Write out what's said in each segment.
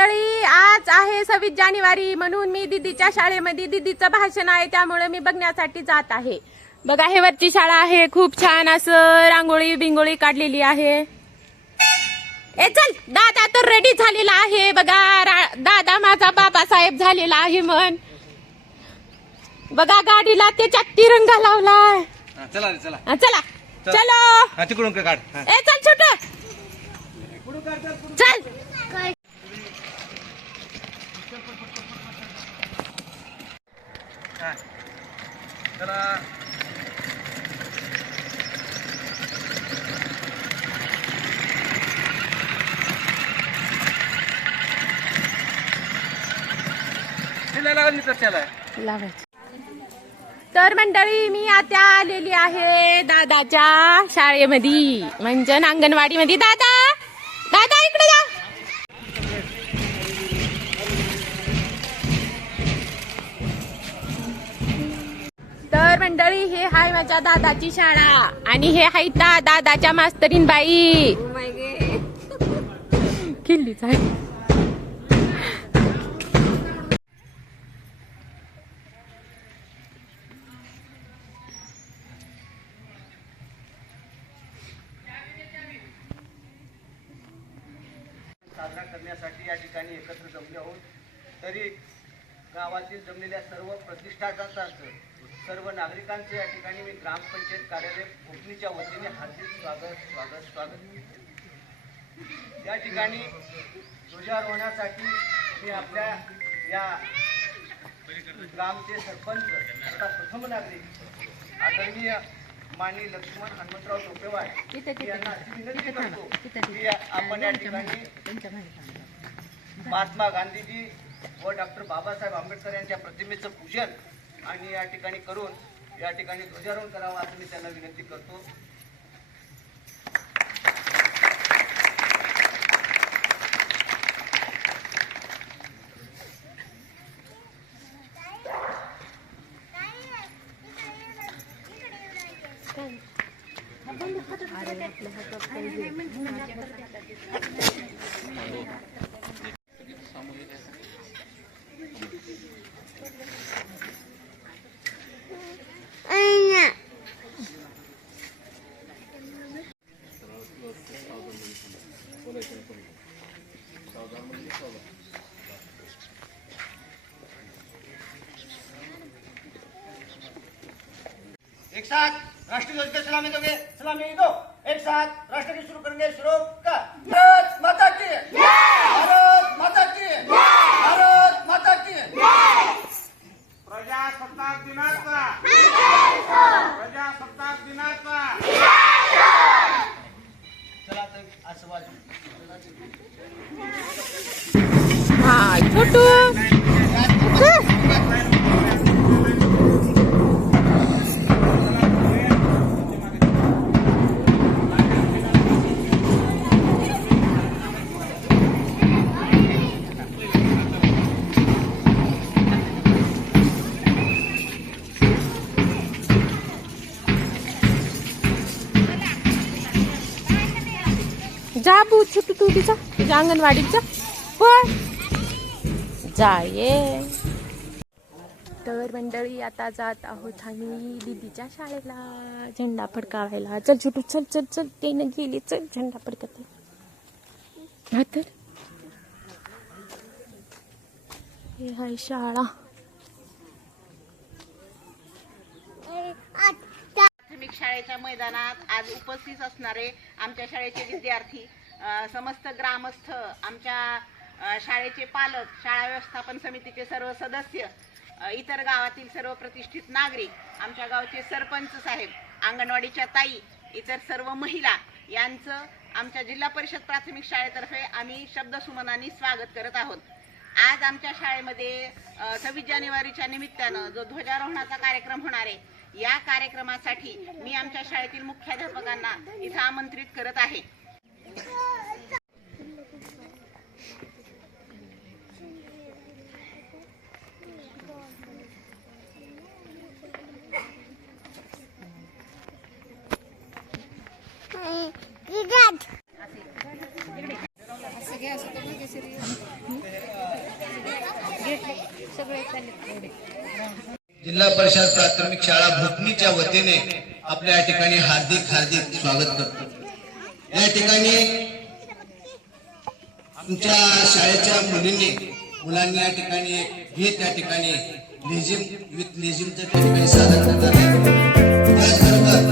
मंडळी, आज आहे 26 जानेवारी म्हणून मी दीदीच्या शाळेमध्ये दीदीचं भाषण आहे त्यामुळे मी बघण्यासाठी जात आहे. बघा हे वरची शाळा आहे, खूप छान असं रांगोळी बिंगोळी काढलेली आहे. ए चल, दादा तर रेडी झालेला आहे. बघा दादा माझा बाबासाहेब झालेला आहे. म्हण बघा गाडीला त्याच्यात तिरंगा लावलाय. चला चला चला चलो तिकडून काढ. ए चल छोट चल. चला लावायचं. तर मंडळी, मी आता आलेली आहे दादाच्या शाळेमध्ये, म्हणजे अंगणवाडी मध्ये. दादा दादा इकडे जा. तर मंडळी, हे हाय माझ्या दादाची शाळा आणि हे हाय दादाच्या मास्तरीन बाई. किल्लीच आहे. साजरा करण्यासाठी या ठिकाणी एकत्र जमले आहोत. तरी गावातील जमलेल्या सर्व प्रतिष्ठातांचं, सर्व नागरिकांचं या ठिकाणी मी ग्रामपंचायत कार्यालय कोकणीच्या वतीने हार्दिक स्वागत स्वागत स्वागत. या ठिकाणी ध्वजारोहणासाठी मी आपल्या या ग्रामचे सरपंच आता प्रथम नागरिक आदरणीय माननीय लक्ष्मण हनुमंतराव टोपेवार यांना अशी विनंती करतो की आपण या ठिकाणी महात्मा गांधीजी व डॉक्टर बाबासाहेब आंबेडकर यांच्या प्रतिमेचं पूजन आणि या ठिकाणी करून या ठिकाणी ध्वजारोहण करावं असं मी त्यांना विनंती करतो. एक साथ राष्ट्रीय ध्वज पे सलामी दोगे. सलामी दो. एक साथ राष्ट्रगीत शुरू करेंगे. शुरू कर. भारत माता की जय. भारत माता की जय. भारत माता की जय. प्रजासत्ताक दिनाचा प्रजासत्ताक दिनाचा चला तर आशीर्वाद. हा छोटू जा बू. छोटू तू तिचा तुझ्या अंगणवाडीत जा. पण जा ये. तर मंडळी, आता जात आहोत आम्ही दीदीच्या शाळेला झेंडा फडकावायला. चल छोटू चल चल चल. ते न गेली. चल झेंडा फडकते. हा तर हे हाय शाळा. प्राथमिक शाळेच्या मैदानात आज उपस्थित असणारे आमच्या शाळेचे विद्यार्थी, समस्त ग्रामस्थ, आमच्या शाळेचे पालक, शाळा व्यवस्थापन समितीचे सर्व सदस्य, इतर गावातील सर्व प्रतिष्ठित नागरिक, आमच्या गावचे सरपंच साहेब, अंगणवाडीच्या ताई, इतर सर्व महिला यांचं आमच्या जिल्हा परिषद प्राथमिक शाळेतर्फे आम्ही शब्दसुमनांनी स्वागत करत आहोत. आज आमच्या शाळेमध्ये 26 जानेवारीच्या निमित्तानं जो ध्वजारोहणाचा कार्यक्रम होणार आहे, या कार्यक्रमासाठी मी आमच्या शाळेतील मुख्याध्यापकांना इथं आमंत्रित करत आहे. असं घ्या, असं जिल्हा परिषद प्राथमिक शाळा भुकणीच्या वतीने आपल्या या ठिकाणी हार्दिक हार्दिक स्वागत करतो। या ठिकाणी आमच्या शाळेच्या मुलांनी या ठिकाणी एक गीत या ठिकाणी लेझिम विथ लेझिमचं त्या ठिकाणी सादर करणार आहे। त्याचबरोबर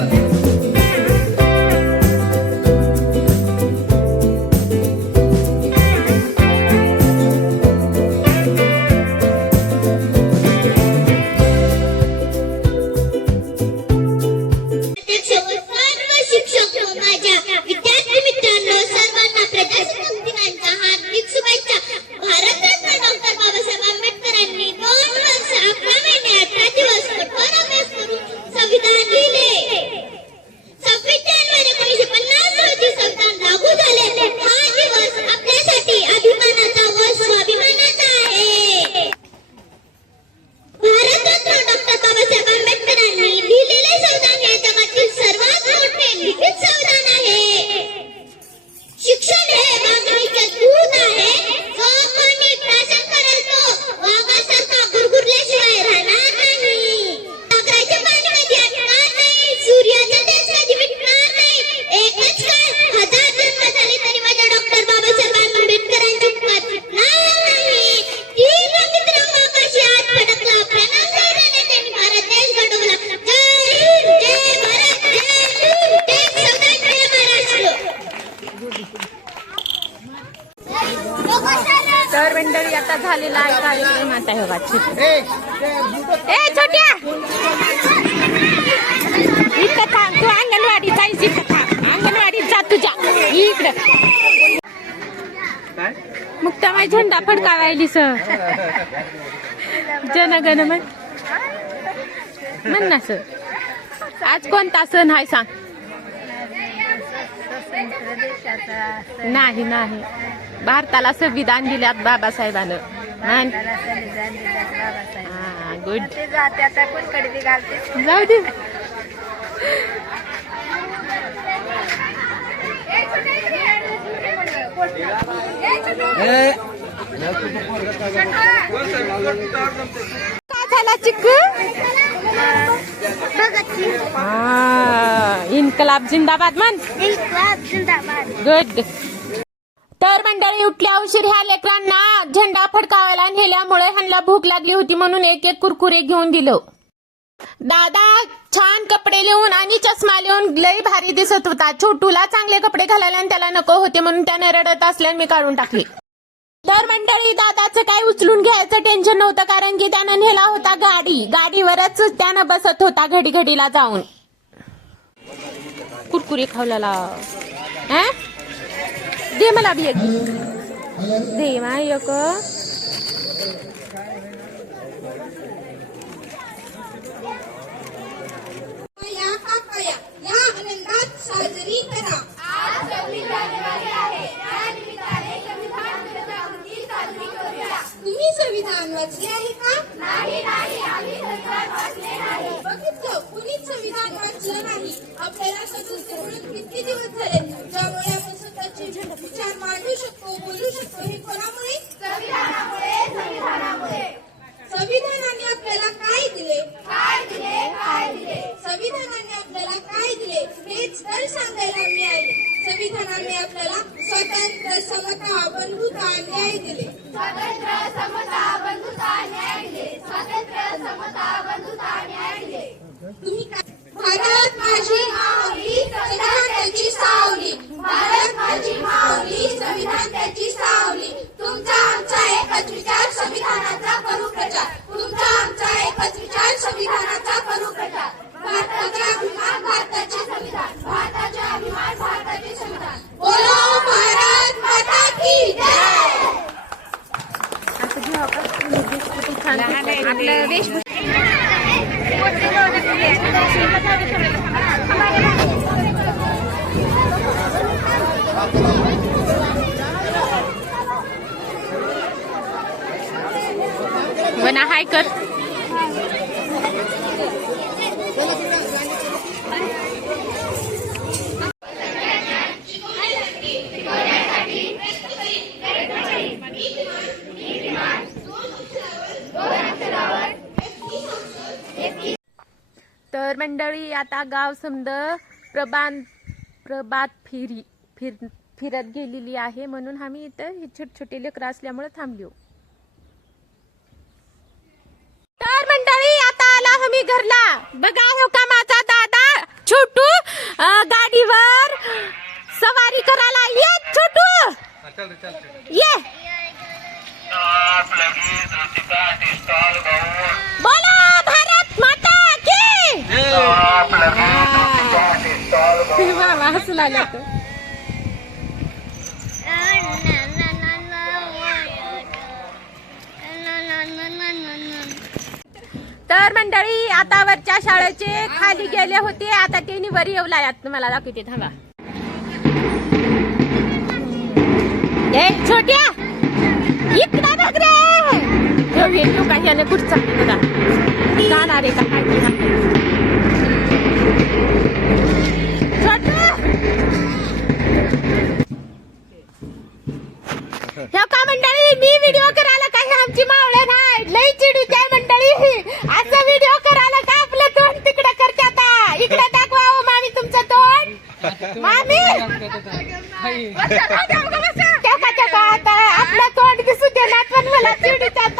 तर मंडळी आता झालेला आहे कार्यक्रम। आता हे बघा ए छोट्या इकडे थांब, तू अंगणवाडी जायची इकडे थांब, अंगणवाडीत जा तुझ्या इकडे। मुक्ताबाई झेंडा फडकावायली सर जनगण म्हण ना सर। आज कोणता सण आहे सांग? नाही नाही, भारताला संविधान दिल्यात बाबासाहेबानं म्हण। हा गुड, जाऊ दे। काय झाला चिक्कू? इन्कलाब जिंदाबाद म्हण। गुड। तर मंडळी उठल्या उशीर ह्या लेकरांना झेंडा फडकावायला नेल्यामुळे ह्यांना भूक लागली होती म्हणून एक एक कुरकुरे घेऊन दिलं। दादा छान कपडे लिहून आणि चष्मा लिहून लई भारी दिसत होता। छोटूला चांगले कपडे घालायला आणि त्याला नको होते म्हणून त्याने रडत असल्याने मी काढून टाकले। तर मंडळी दादाचं काय उचलून घ्यायचं टेन्शन नव्हतं, कारण की त्यानं नेला होता गाडीवरच त्यानं बसत होता घडी घडीला जाऊन। कुरकुरे खावला दे मला बी एक दे मा एक। आनंदात साजरी करा। आज 26 जानेवारी आहे, त्या निमित्ताने संविधान दिनाची साजरी करूया। तुम्ही संविधान वाचले आहे का? नाही नाही, आम्ही संविधान वाचले नाही। बघितलं, कुणीच संविधान वाचलं नाही। आपल्याला स्वतंत्र म्हणून किती दिवस झाले, ज्यामुळे आपण स्वतःचे विचार मांडू शकतो, बोलू शकतो, हे कोणामुळे? संविधानामुळे। संविधानामुळे। संविधानाने आपल्याला काय दिले? काय दिले? काय दिले? संविधानाने आपल्याला काय दिले हेच तर सांगायला मी आले। संविधानाने आपल्याला स्वातंत्र्य, समता, बंधुता, न्याय दिले। स्वातंत्र्य, समता, बंधुता, न्याय दिले। स्वातंत्र्य, समता, बंधुता, न्याय दिले। तुम्ही काय? भारत माझी माऊली, संविधान त्याची सावली। भारत माझी माऊली, संविधान त्याची सावली। तुमचा आमचा एकच विचार, संविधानाचा करू प्रचार। तुमचा आमचा एकच विचार, संविधानाचा करू प्रचार। भारताचे अभिमान, भारताचे संविधान। भारताचे अभिमान, भारताचे संविधान। बोलो भारत माता की जय। आपलं देश वना हाय कर। तर मंडळी आता गाव समद प्रभात फिरत गेलेली आहे, म्हणून आम्ही इथं छोटे छोटे लेकरं असल्यामुळे थांबलो. तर मंडळी आता आला आम्ही घरला. बघा हो का माझा दादा छोटू गाडीवर सवारी करायला. ये छोटू ये. बोला भारत माता की. हसू लागला तो. तर मंडळी आता वरच्या शाळेचे खाली गेले होते, आता त्यांनी वर येऊ लागल्यात. तुम्हाला दाखवते थांबा. ए छोट्या इकडे बघ रे. भेटलो का याने कुठचा बघा जाणार आहे का काय छोटू. ह्या का मंडळी मी व्हिडिओ करायला काही आमची मावळे नाही लई चिडू त्या मंडळी. असं व्हिडिओ करायला का आपलं तोंड तिकडे करतात. इकडे दाखवा हो मामी तुमचं तोंड. मामी आता आपलं तोंड दिसू दे ना, पण मला चिडतात.